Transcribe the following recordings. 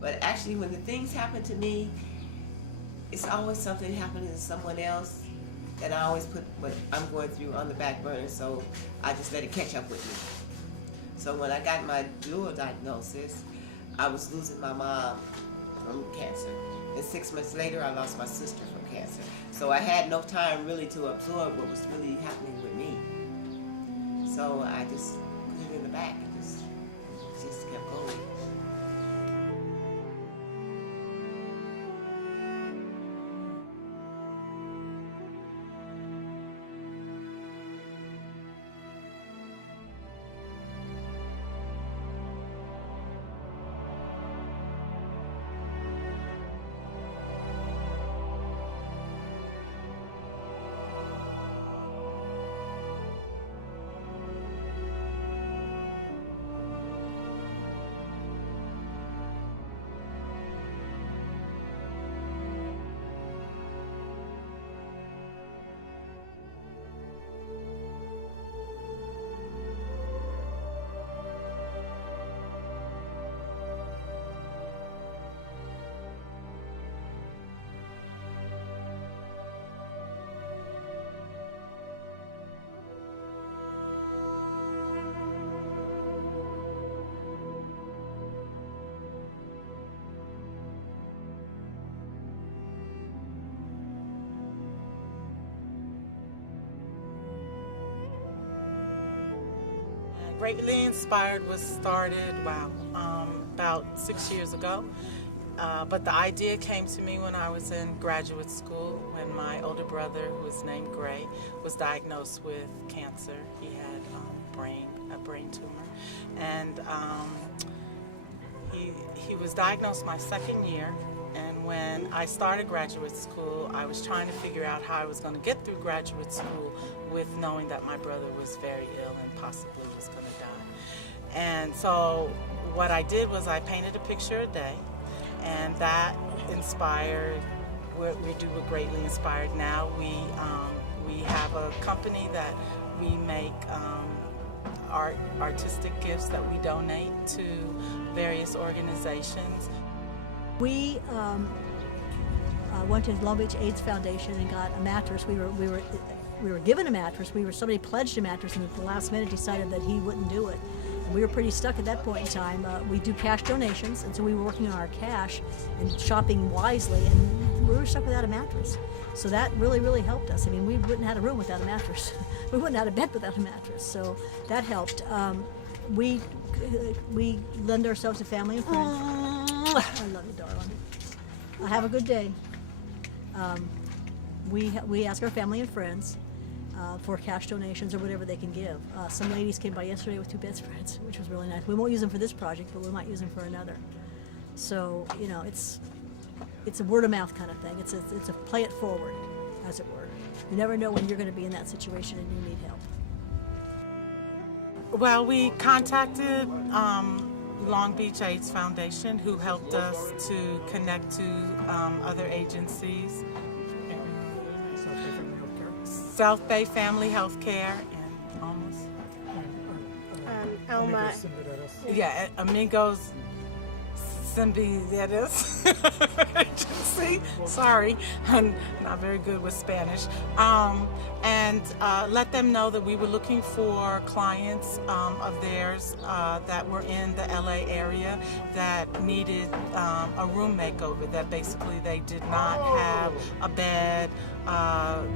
But actually, when the things happen to me, it's always something happening to someone else, and I always put what I'm going through on the back burner, so I just let it catch up with me. So when I got my dual diagnosis, I was losing my mom from cancer. And 6 months later, I lost my sister from cancer. So I had no time really to absorb what was really happening with me. So I just put it in the back and just kept going. Greatly Inspired was started, about 6 years ago. But the idea came to me when I was in graduate school, when my older brother, who was named Gray, was diagnosed with cancer. He had a brain tumor. And he was diagnosed my second year. And when I started graduate school, I was trying to figure out how I was going to get through graduate school with knowing that my brother was very ill and possibly was going to die. And so what I did was I painted a picture a day, and that inspired what we do with Greatly Inspired now. We have a company that we make artistic gifts that we donate to various organizations. We went to Long Beach AIDS Foundation and got a mattress. We were given a mattress. Somebody pledged a mattress, and at the last minute decided that he wouldn't do it. And we were pretty stuck at that point in time. We do cash donations, and so we were working on our cash and shopping wisely, and we were stuck without a mattress. So that really, really helped us. I mean, we wouldn't have had a room without a mattress. We wouldn't have had a bed without a mattress. So that helped. We lend ourselves to family and friends. I love you, darling. Have a good day. We ask our family and friends for cash donations or whatever they can give. Some ladies came by yesterday with 2 bedspreads, which was really nice. We won't use them for this project, but we might use them for another. So, you know, it's a word of mouth kind of thing. It's a play it forward, as it were. You never know when you're going to be in that situation and you need help. Well, we contacted Long Beach AIDS Foundation, who helped us to connect to other agencies. South Bay Family Healthcare and almost Elma. Yeah, Amigos Symbiosis Agency. Sorry, I'm not very good with Spanish. And let them know that we were looking for clients of theirs that were in the LA area that needed a room makeover, that basically they did not have a bed,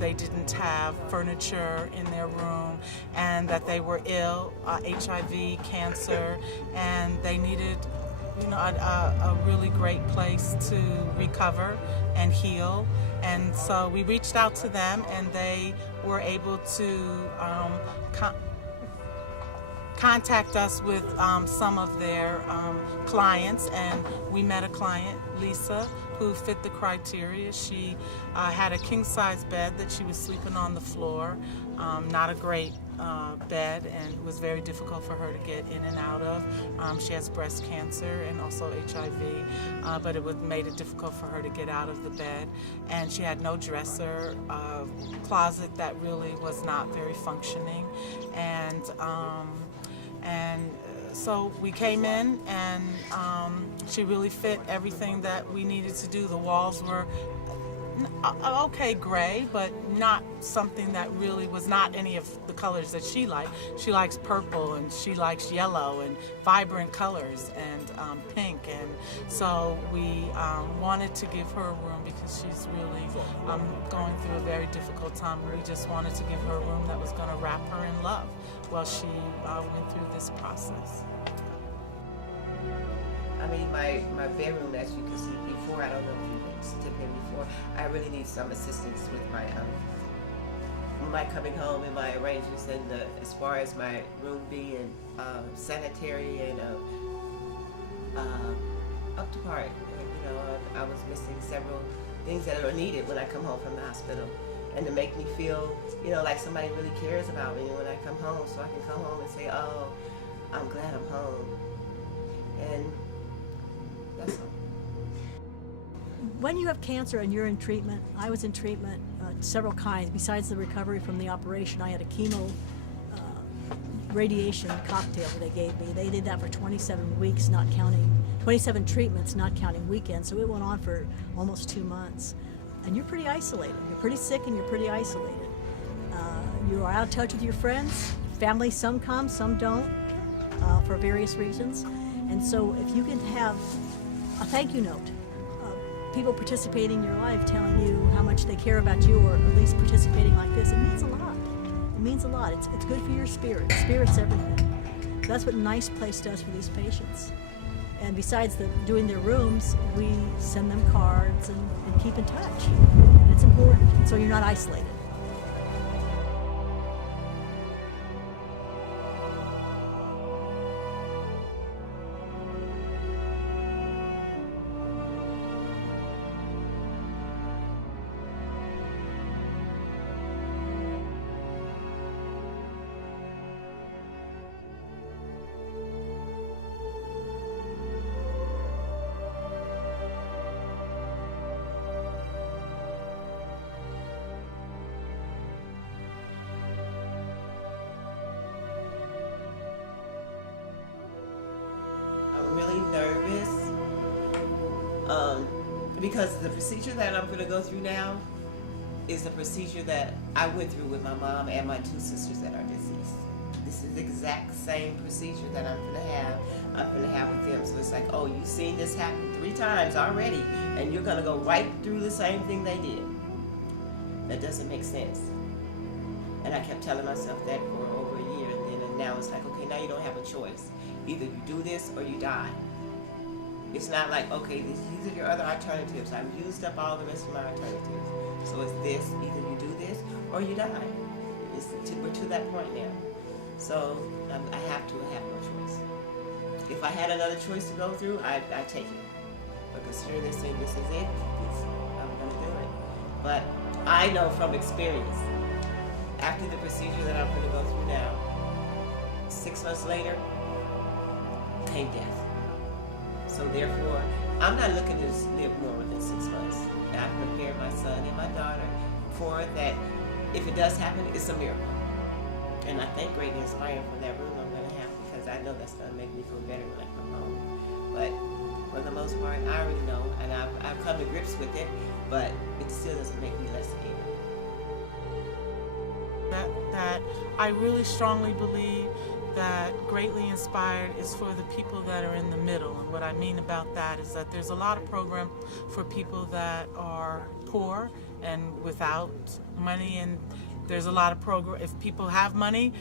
they didn't have furniture in their room, and that they were ill, HIV, cancer, and they needed a really great place to recover and heal. And so we reached out to them, and they were able to contact us with some of their clients, and we met a client, Lisa, who fit the criteria. She had a king-size bed that she was sleeping on the floor, not a great bed, and it was very difficult for her to get in and out of. She has breast cancer and also HIV, but it made it difficult for her to get out of the bed. And she had no dresser, closet that really was not very functioning, and So we came in, and she really fit everything that we needed to do. The walls were okay gray, but not something that really was not any of the colors that she liked. She likes purple, and she likes yellow and vibrant colors, and pink. And so we wanted to give her a room because she's really going through a very difficult time. We just wanted to give her a room that was going to wrap her in love while she went through this process. I mean, my bedroom, as you can see before, I don't know if you can step in before, I really need some assistance with my coming home and my arrangements, and as far as my room being sanitary and up to par. You know, I was missing several things that are needed when I come home from the hospital, and to make me feel, you know, like somebody really cares about me when I come home, so I can come home and say, oh, I'm glad I'm home. And that's all. When you have cancer and you're in treatment, I was in treatment, several kinds. Besides the recovery from the operation, I had a chemo radiation cocktail that they gave me. They did that for 27 weeks, not counting, 27 treatments, not counting weekends. So it went on for almost 2 months. And you're pretty isolated. You're pretty sick and you're pretty isolated. You are out of touch with your friends. Family, some come, some don't, for various reasons. And so if you can have a thank you note, people participating in your life telling you how much they care about you, or at least participating like this, it means a lot. It means a lot. It's good for your spirit. Spirit's everything. That's what Nice Place does for these patients. And besides doing their rooms, we send them cards and keep in touch. And it's important, so you're not isolated. Really nervous because the procedure that I'm going to go through now is the procedure that I went through with my mom and my 2 sisters that are deceased. This is the exact same procedure that I'm going to have with them. So it's like, oh, you've seen this happen 3 times already, and you're going to go right through the same thing they did. That doesn't make sense. And I kept telling myself that for over a year, and now it's like, okay, now you don't have a choice. Either you do this or you die. It's not like, okay, these are your other alternatives. I've used up all the rest of my alternatives. So it's this, either you do this or you die. We're to that point now. So I have no choice. If I had another choice to go through, I'd take it. But considering this thing, this is it, I'm going to do it. But I know from experience, after the procedure that I'm going to go through now, 6 months later, came death. So therefore, I'm not looking to live more than 6 months. And I've prepared my son and my daughter for it, that if it does happen, it's a miracle. And I thank Greatly Inspired for that room I'm going to have, because I know that's going to make me feel better when I come home. But for the most part, I already know, and I've come to grips with it, but it still doesn't make me less able. That I really strongly believe that Greatly Inspired is for the people that are in the middle. And what I mean about that is that there's a lot of programs for people that are poor and without money, and there's a lot of programs, if people have money,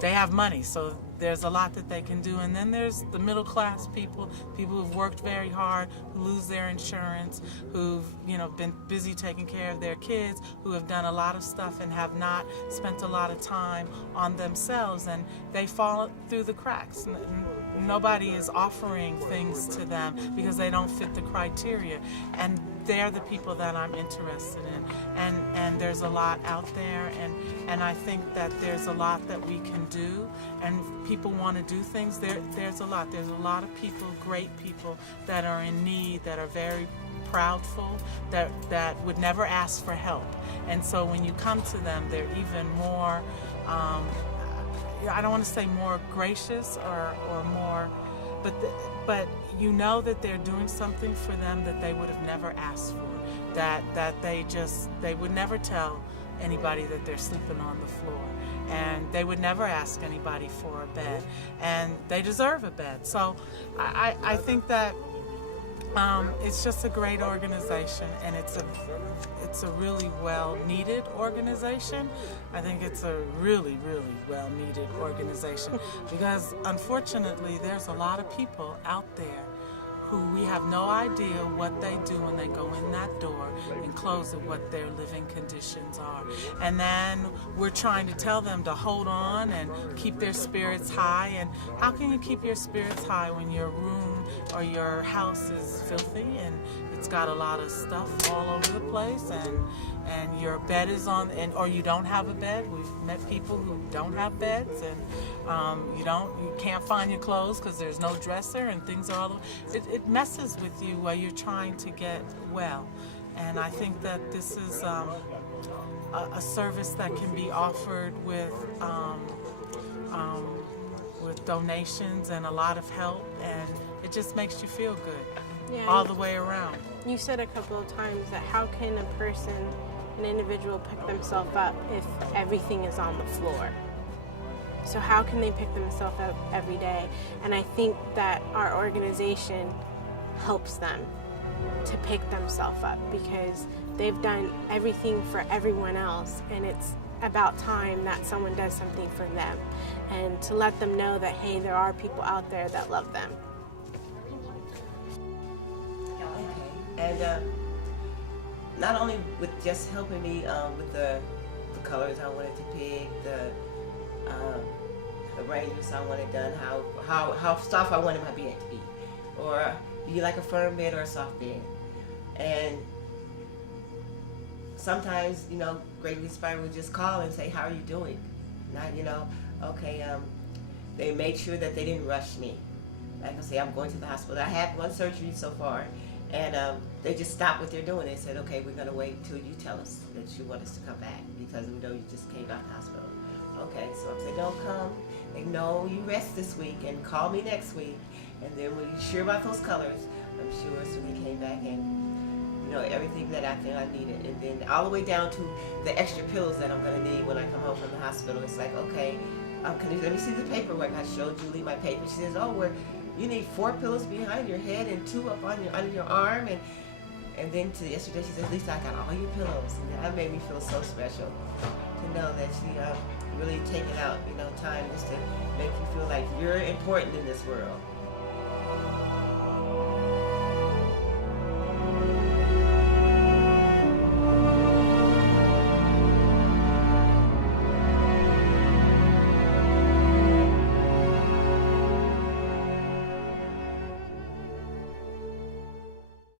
they have money, so there's a lot that they can do. And then there's the middle class people who've worked very hard, who lose their insurance, who've been busy taking care of their kids, who have done a lot of stuff and have not spent a lot of time on themselves, and they fall through the cracks. Nobody is offering things to them because they don't fit the criteria, and they're the people that I'm interested in. And there's a lot out there, and I think that there's a lot that we can do, and people want to do things. There's a lot of people, great people, that are in need, that are very proudful, that would never ask for help. And so when you come to them, they're even more I don't want to say more gracious or more, but you know that they're doing something for them that they would have never asked for, that they would never tell anybody that they're sleeping on the floor, and they would never ask anybody for a bed, and they deserve a bed. So I think that it's just a great organization, and it's a really well needed organization. I think it's a really, really well needed organization because unfortunately there's a lot of people out there who we have no idea what they do when they go in that door and close it, what their living conditions are. And then we're trying to tell them to hold on and keep their spirits high. And how can you keep your spirits high when your room or your house is filthy and it's got a lot of stuff all over the place, and your bed is on, or you don't have a bed? We've met people who don't have beds, and you can't find your clothes because there's no dresser, and things are all. It messes with you while you're trying to get well, and I think that this is a service that can be offered with donations and a lot of help, and it just makes you feel good all the way around. You said a couple of times that how can an individual pick themselves up if everything is on the floor? So how can they pick themselves up every day? And I think that our organization helps them to pick themselves up because they've done everything for everyone else, and it's about time that someone does something for them, and to let them know that, hey, there are people out there that love them. And not only with just helping me with the colors I wanted to pick, the ranges I wanted done, how soft I wanted my bed to be, or do you like a firm bed or a soft bed? And sometimes, Greatly Inspired would just call and say, how are you doing? Not, okay, they made sure that they didn't rush me. Like I say, I'm going to the hospital. I had one surgery so far, and they just stopped what they're doing. They said, okay, we're going to wait till you tell us that you want us to come back because we know you just came out of the hospital. Okay, so I said, don't come. They know you rest this week and call me next week. And then when you're sure about those colors, I'm sure. So we came back and, everything that I think I needed. And then all the way down to the extra pillows that I'm going to need when I come home from the hospital. It's like, okay, let me see the paperwork. I showed Julie my paper. She says, you need 4 pillows behind your head and 2 up under your arm. And then yesterday she said, Lisa, I got all your pillows. And that made me feel so special to know that she really taking out, time just to make you feel like you're important in this world.